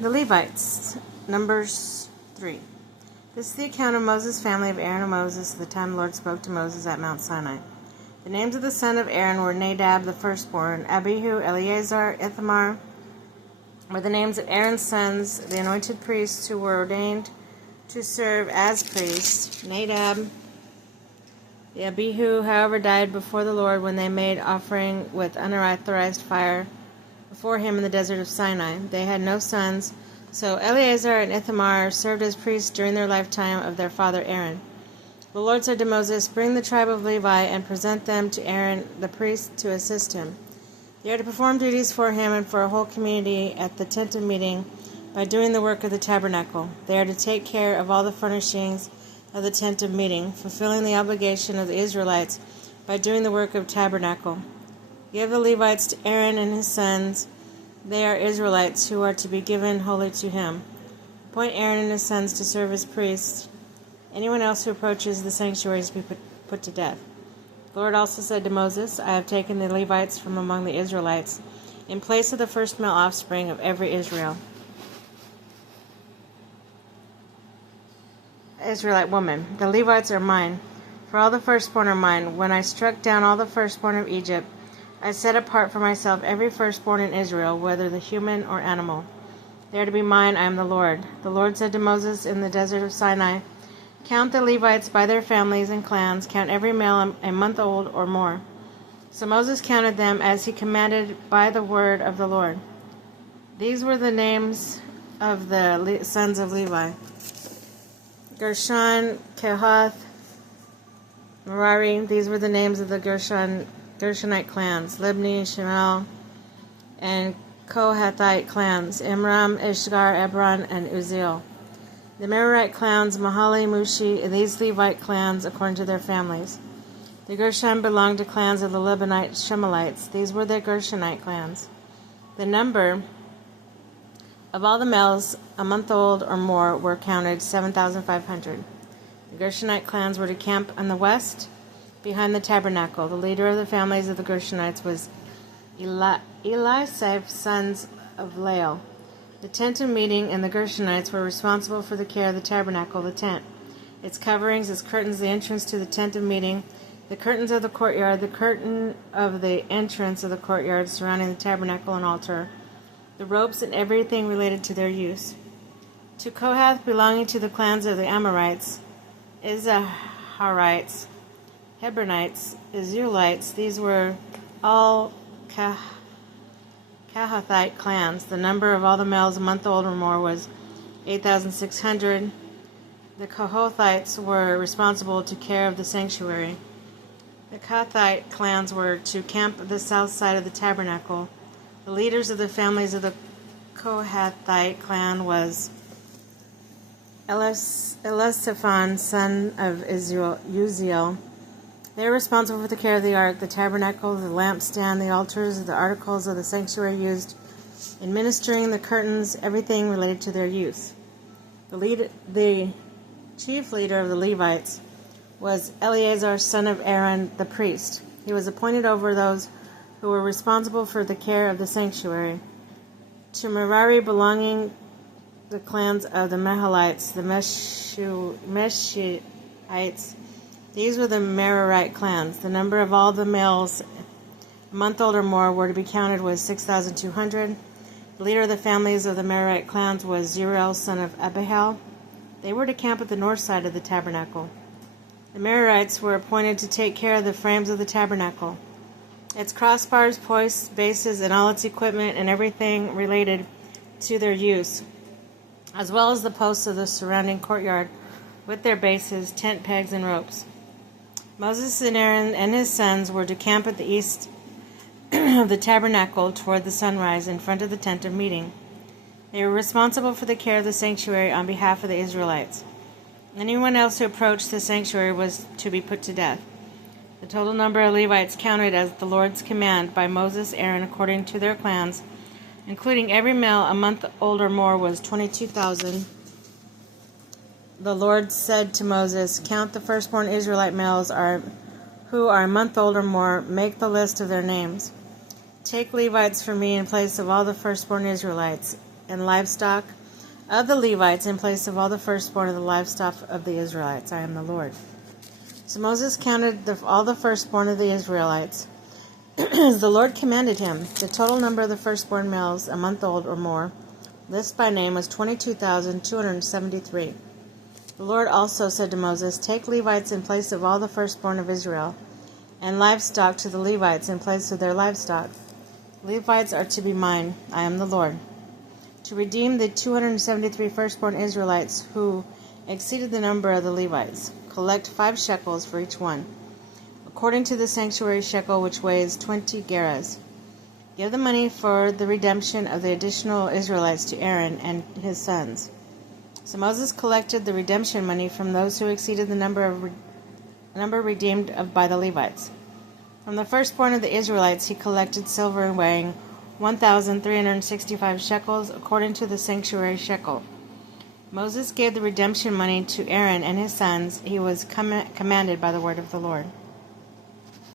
The Levites, Numbers 3. This is the account of Moses' family of Aaron and Moses at the time the Lord spoke to Moses at Mount Sinai. The names of the sons of Aaron were Nadab the firstborn, Abihu, Eleazar, Ithamar, were the names of Aaron's sons, the anointed priests who were ordained to serve as priests. Nadab, the Abihu, however, died before the Lord when they made offering with unauthorized fire before him in the desert of Sinai. They had no sons, so Eleazar and Ithamar served as priests during their lifetime of their father Aaron. The Lord said to Moses, "Bring the tribe of Levi and present them to Aaron the priest to assist him. They are to perform duties for him and for a whole community at the tent of meeting by doing the work of the tabernacle. They are to take care of all the furnishings of the tent of meeting, fulfilling the obligation of the Israelites by doing the work of tabernacle. Give the Levites to Aaron and his sons. They are Israelites who are to be given wholly to him. Appoint Aaron and his sons to serve as priests. Anyone else who approaches the sanctuary is to be put to death." The Lord also said to Moses, "I have taken the Levites from among the Israelites, in place of the first male offspring of every Israelite woman. The Levites are mine, for all the firstborn are mine. When I struck down all the firstborn of Egypt, I set apart for myself every firstborn in Israel, whether the human or animal. They are to be mine, I am the Lord." The Lord said to Moses in the desert of Sinai, "Count the Levites by their families and clans. Count every male a month old or more." So Moses counted them as he commanded by the word of the Lord. These were the names of the sons of Levi: Gershon, Kehath, Merari. These were the names of the Gershonite clans: Libni, Shemel, and Kohathite clans: Imram, Ishgar, Ebron, and Uzziel. The Merarite clans: Mahali, Mushi. These Levite clans according to their families. The Gershon belonged to clans of the Lebanite Shemalites. These were the Gershonite clans. The number of all the males a month old or more were counted 7,500. The Gershonite clans were to camp on the west, behind the tabernacle. The leader of the families of the Gershonites was Eliasaph, sons of Lael. The tent of meeting and the Gershonites were responsible for the care of the tabernacle, the tent, its coverings, its curtains, the entrance to the tent of meeting, the curtains of the courtyard, the curtain of the entrance of the courtyard surrounding the tabernacle and altar, the ropes, and everything related to their use. To Kohath, belonging to the clans of the Amorites, Izaharites, Hebronites, Israelites, these were all Kohathite clans. The number of all the males a month old or more was 8,600. The Kohathites were responsible to care of the sanctuary. The Kohathite clans were to camp at the south side of the tabernacle. The leaders of the families of the Kohathite clan was Elisaphan, son of Uzziel. They were responsible for the care of the ark, the tabernacle, the lampstand, the altars, the articles of the sanctuary used in ministering, the curtains, everything related to their use. The chief leader of the Levites was Eleazar, son of Aaron, the priest. He was appointed over those who were responsible for the care of the sanctuary. To Merari belonging the clans of the Mahalites, the Meshiites. These were the Merarite clans. The number of all the males a month old or more were to be counted was 6,200. The leader of the families of the Merarite clans was Zerel, son of Abihail. They were to camp at the north side of the tabernacle. The Merarites were appointed to take care of the frames of the tabernacle, its crossbars, posts, bases, and all its equipment and everything related to their use, as well as the posts of the surrounding courtyard with their bases, tent pegs, and ropes. Moses and Aaron and his sons were to camp at the east of the tabernacle toward the sunrise in front of the tent of meeting. They were responsible for the care of the sanctuary on behalf of the Israelites. Anyone else who approached the sanctuary was to be put to death. The total number of Levites counted as the Lord's command by Moses and Aaron according to their clans, including every male a month old or more, was 22,000. The Lord said to Moses, "Count the firstborn Israelite males who are a month old or more. Make the list of their names. Take Levites for me in place of all the firstborn Israelites. and livestock of the Levites in place of all the firstborn of the livestock of the Israelites. I am the Lord. So Moses counted all the firstborn of the Israelites, as the Lord commanded him. The total number of the firstborn males, a month old or more, list by name, was 22,273. The Lord also said to Moses, "Take Levites in place of all the firstborn of Israel, and livestock to the Levites in place of their livestock. Levites are to be mine. I am the Lord. To redeem the 273 firstborn Israelites who exceeded the number of the Levites, collect 5 shekels for each one, according to the sanctuary shekel, which weighs 20 gerahs. Give the money for the redemption of the additional Israelites to Aaron and his sons." So Moses collected the redemption money from those who exceeded the number redeemed by the Levites. From the firstborn of the Israelites he collected silver weighing 1,365 shekels, according to the sanctuary shekel. Moses gave the redemption money to Aaron and his sons. He was commanded by the word of the Lord.